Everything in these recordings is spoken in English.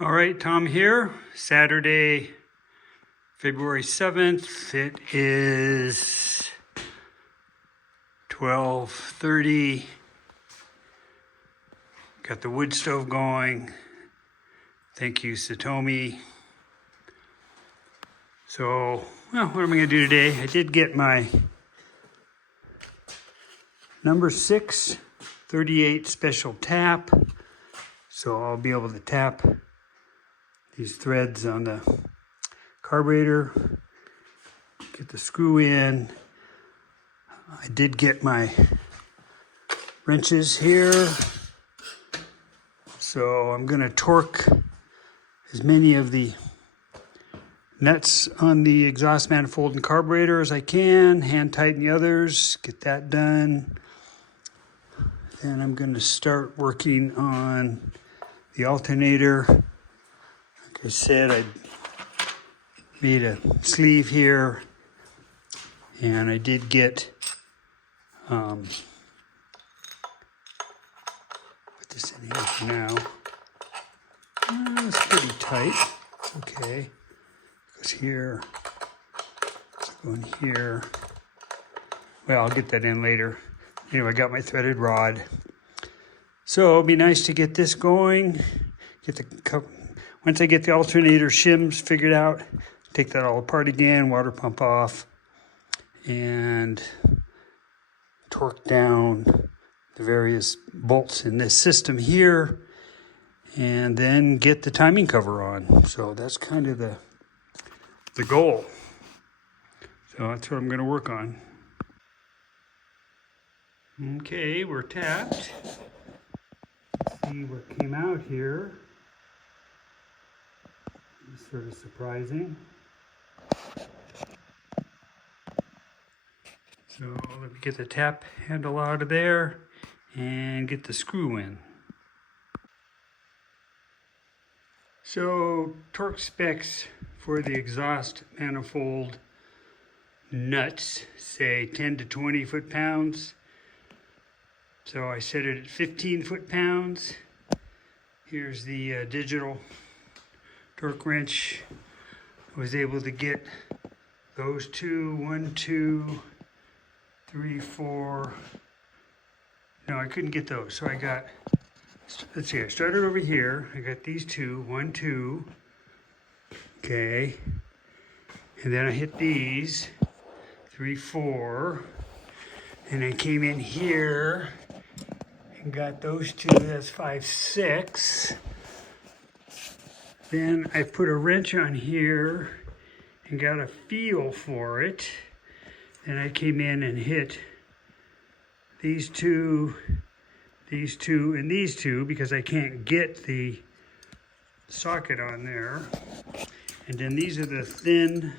All right, Tom here. Saturday, February 7th. It is 12:30. Got the wood stove going. Thank you, Satomi. So, well, what am I going to do today? I did get my number 6 38 special tap. So I'll be able to tap these threads on the carburetor, get the screw in. I did get my wrenches here. So I'm going to torque as many of the nuts on the exhaust manifold and carburetor as I can, hand tighten the others, get that done. Then I'm going to start working on the alternator. Like I said, I made a sleeve here, and I did get put this in here for now. It's pretty tight. Okay, goes here. Let's go in here. Well, I'll get that in later. Anyway, I got my threaded rod. So it'll be nice to get this going. Once I get the alternator shims figured out, take that all apart again, water pump off, and torque down the various bolts in this system here, and then get the timing cover on. So that's kind of the goal. So that's what I'm going to work on. Okay, we're tapped. Let's see what came out here. It's sort of surprising. So let me get the tap handle out of there and get the screw in. So torque specs for the exhaust manifold nuts say 10 to 20 foot-pounds. So I set it at 15 foot-pounds. Here's the digital torque wrench. I was able to get those two, 1, 2, 3, 4. No, I couldn't get those. So I got, let's see, I started over here. I got these two, 1, 2. Okay. And then I hit these, 3, 4. And I came in here and got those two, that's 5, 6. Then I put a wrench on here and got a feel for it. Then I came in and hit these two, and these two because I can't get the socket on there. And then these are the thin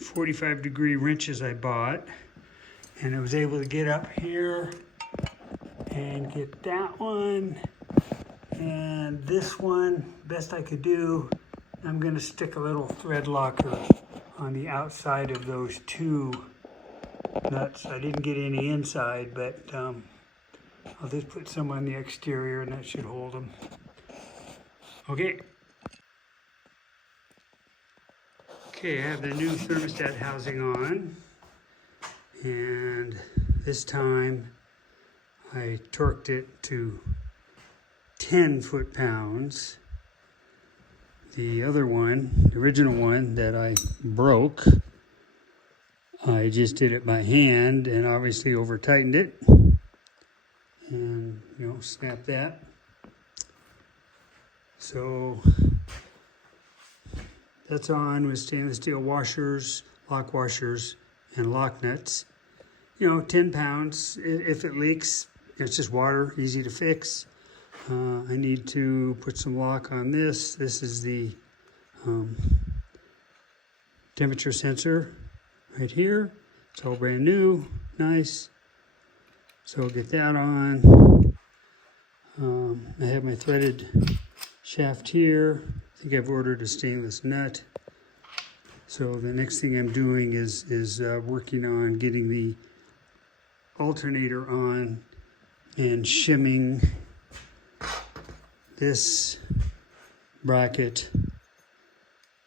45-degree wrenches I bought. And I was able to get up here and get that one and this one. Best I could do, I'm going to stick a little thread locker on the outside of those two nuts. I didn't get any inside, but I'll just put some on the exterior and that should hold them. Okay. Okay, I have the new thermostat housing on, and this time I torqued it to 10 foot-pounds. The other one, the original one that I broke, I just did it by hand and obviously over-tightened it. And, snap that. So that's on with stainless steel washers, lock washers, and lock nuts. 10 pounds. If it leaks, it's just water, easy to fix. I need to put some lock on this. This is the temperature sensor right here. It's all brand new, nice. So I'll get that on. I have my threaded shaft here. I think I've ordered a stainless nut. So the next thing I'm doing is working on getting the alternator on and shimming this bracket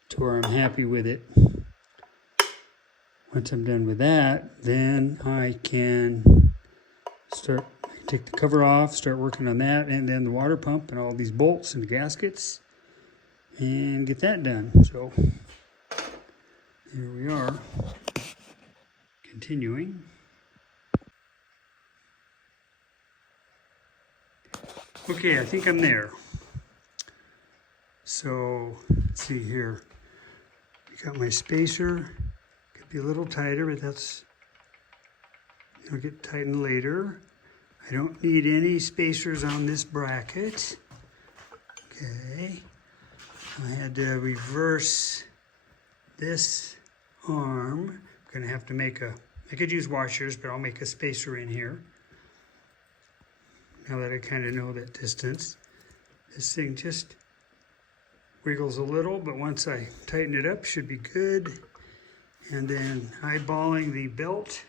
to where I'm happy with it. Once I'm done with that, then I can take the cover off, start working on that, and then the water pump and all these bolts and gaskets, and get that done. So here we are, continuing. Okay, I think I'm there. So let's see here. I got my spacer. Could be a little tighter, but it'll get tightened later. I don't need any spacers on this bracket. Okay. I had to reverse this arm. I'm gonna have to I could use washers, but I'll make a spacer in here. Now that I kind of know that distance. This thing just wiggles a little, but once I tighten it up, should be good. And then eyeballing the belt.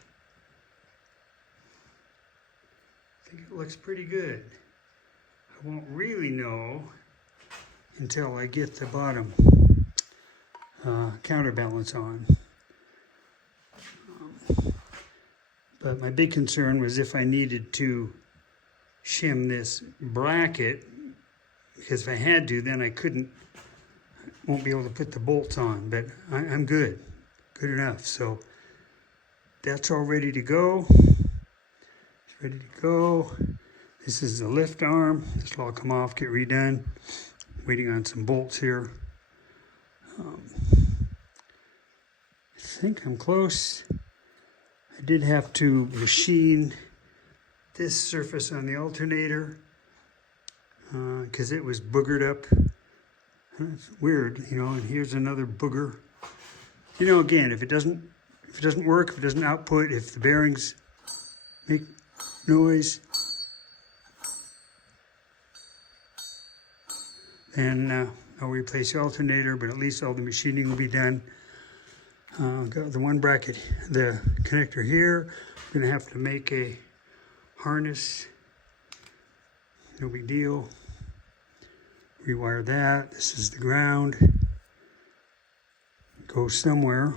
I think it looks pretty good. I won't really know until I get the bottom counterbalance on. But my big concern was if I needed to shim this bracket, because if I had to, then I won't be able to put the bolts on, but I'm good enough. So that's all ready to go. It's ready to go. This is the lift arm. This will all come off, get redone. Waiting on some bolts here. I think I'm close. I did have to machine this surface on the alternator because it was boogered up. It's weird, and here's another booger. Again, if it doesn't work, if it doesn't output, if the bearings make noise, then I'll replace the alternator, but at least all the machining will be done. Got the one bracket, the connector here. I'm gonna have to make a harness. No big deal. Rewire that. This is the ground. Go somewhere.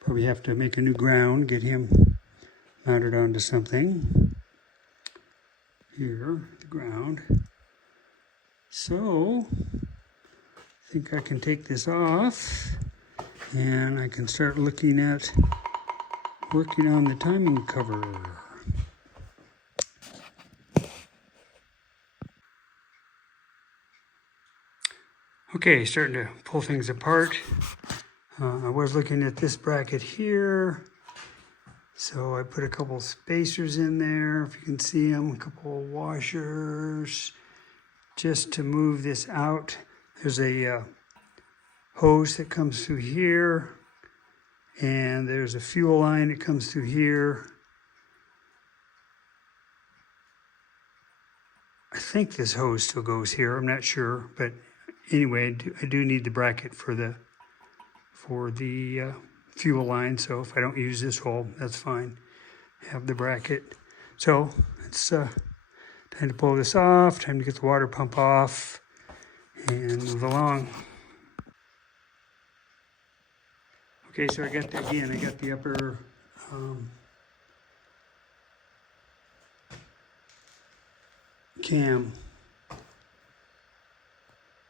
Probably have to make a new ground, get him mounted onto something. Here, the ground. So, I think I can take this off and I can start looking at working on the timing cover. Okay, starting to pull things apart. I was looking at this bracket here. So I put a couple spacers in there, if you can see them, a couple of washers, just to move this out. There's a hose that comes through here, and there's a fuel line that comes through here. I think this hose still goes here, I'm not sure, but anyway, I do need the bracket for the fuel line, so if I don't use this hole, that's fine. Have the bracket. So it's time to pull this off, time to get the water pump off, and move along. Okay, so I got the upper cam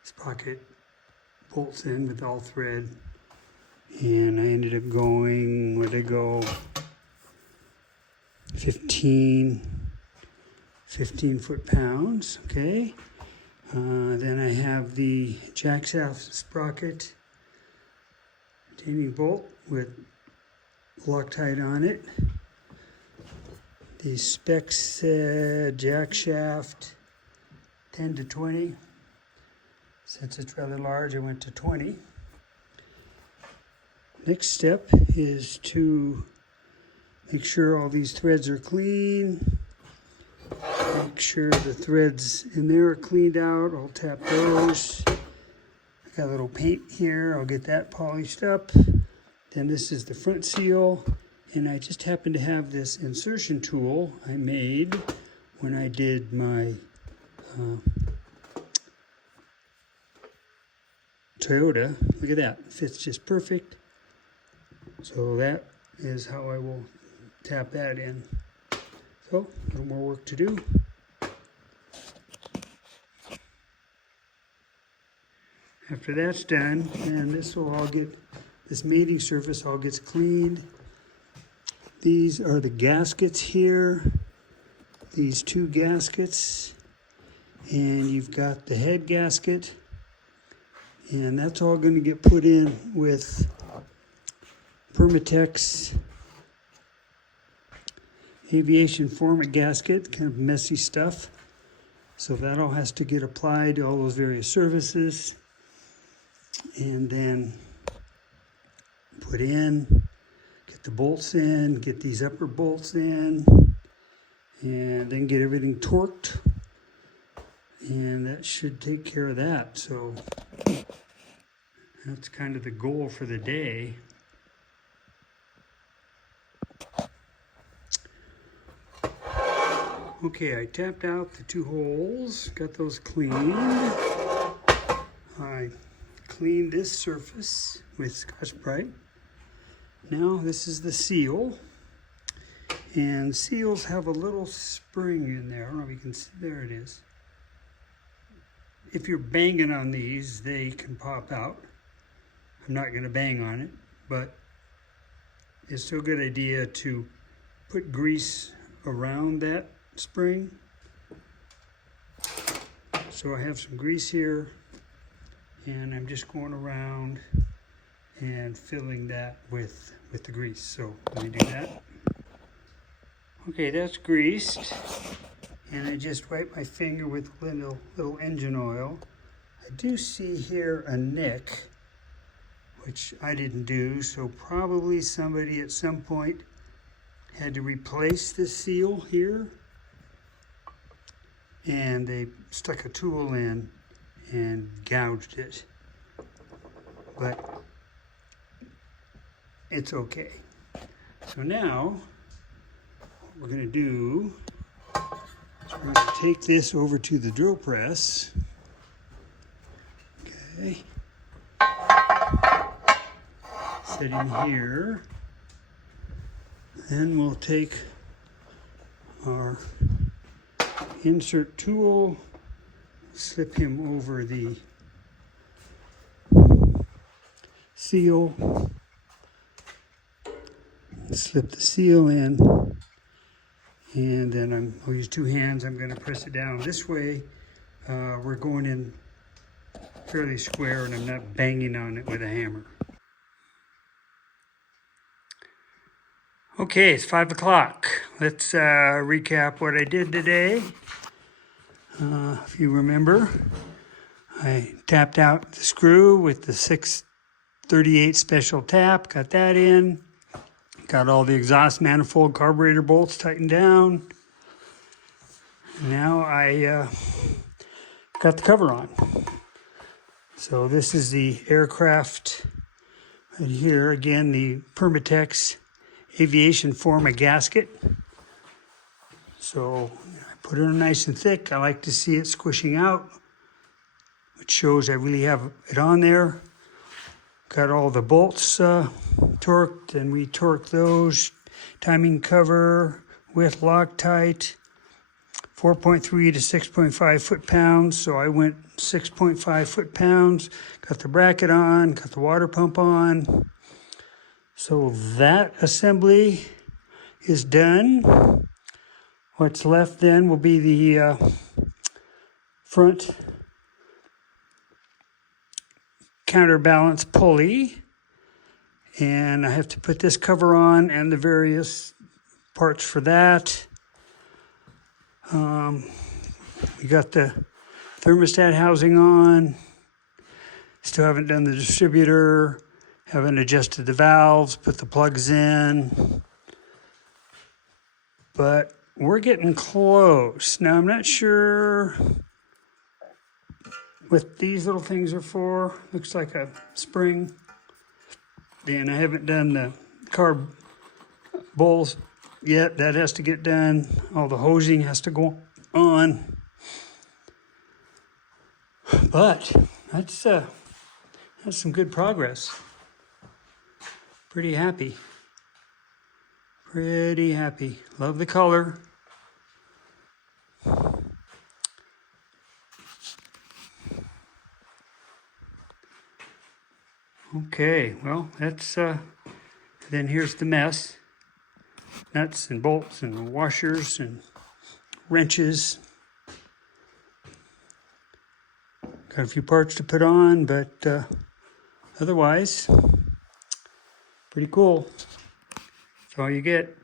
sprocket bolts in with all thread. And I ended up going, where'd I go? 15 foot-pounds, okay. Then I have the jack shaft sprocket retaining bolt with Loctite on it. The specs said jack shaft 10 to 20. Since it's rather large, I went to 20. Next step is to make sure all these threads are clean. Make sure the threads in there are cleaned out. I'll tap those. I got a little paint here. I'll get that polished up. Then this is the front seal. And I just happen to have this insertion tool I made when I did my Toyota. Look at that, it fits just perfect. So that is how I will tap that in. So, a little more work to do. After that's done, and this mating surface all gets cleaned. These are the gaskets here. These two gaskets. And you've got the head gasket. And that's all going to get put in with Permatex aviation format gasket, kind of messy stuff. So that all has to get applied to all those various surfaces. And then put in, get the bolts in, get these upper bolts in, and then get everything torqued. And that should take care of that. So that's kind of the goal for the day. Okay, I tapped out the two holes, got those cleaned. I cleaned this surface with Scotch-Brite. Now this is the seal. And seals have a little spring in there. I don't know if you can see, there it is. If you're banging on these, they can pop out. I'm not going to bang on it, but it's still a good idea to put grease around that spring. So I have some grease here, and I'm just going around and filling that with the grease. So let me do that. Okay, that's greased, and I just wipe my finger with little engine oil. I do see here a nick, which I didn't do, so probably somebody at some point had to replace the seal here, and they stuck a tool in and gouged it. But it's okay. So now, what we're going to do is we're going to take this over to the drill press. Okay. Set him here. Then we'll take our insert tool, slip him over the seal, slip the seal in, and then I'll use two hands. I'm going to press it down this way. We're going in fairly square, and I'm not banging on it with a hammer. Okay, it's 5 o'clock. Let's recap what I did today. If you remember, I tapped out the screw with the 638 special tap, got that in, got all the exhaust manifold carburetor bolts tightened down. Now I got the cover on. So this is the aircraft right here. Again, the Permatex aviation forma gasket. So I put it on nice and thick. I like to see it squishing out, which shows I really have it on there. Got all the bolts torqued, and we torqued those. Timing cover with Loctite, 4.3 to 6.5 foot-pounds. So I went 6.5 foot-pounds. Got the bracket on, got the water pump on. So that assembly is done. What's left then will be the front counterbalance pulley. And I have to put this cover on and the various parts for that. We got the thermostat housing on. Still haven't done the distributor. Haven't adjusted the valves, put the plugs in. But we're getting close. Now, I'm not sure what these little things are for. Looks like a spring. And I haven't done the carb bowls yet. That has to get done. All the hosing has to go on. But that's That's some good progress. Pretty happy. Pretty happy. Love the color. Okay, well, that's, then here's the mess. Nuts and bolts and washers and wrenches. Got a few parts to put on, but otherwise, pretty cool. That's all you get.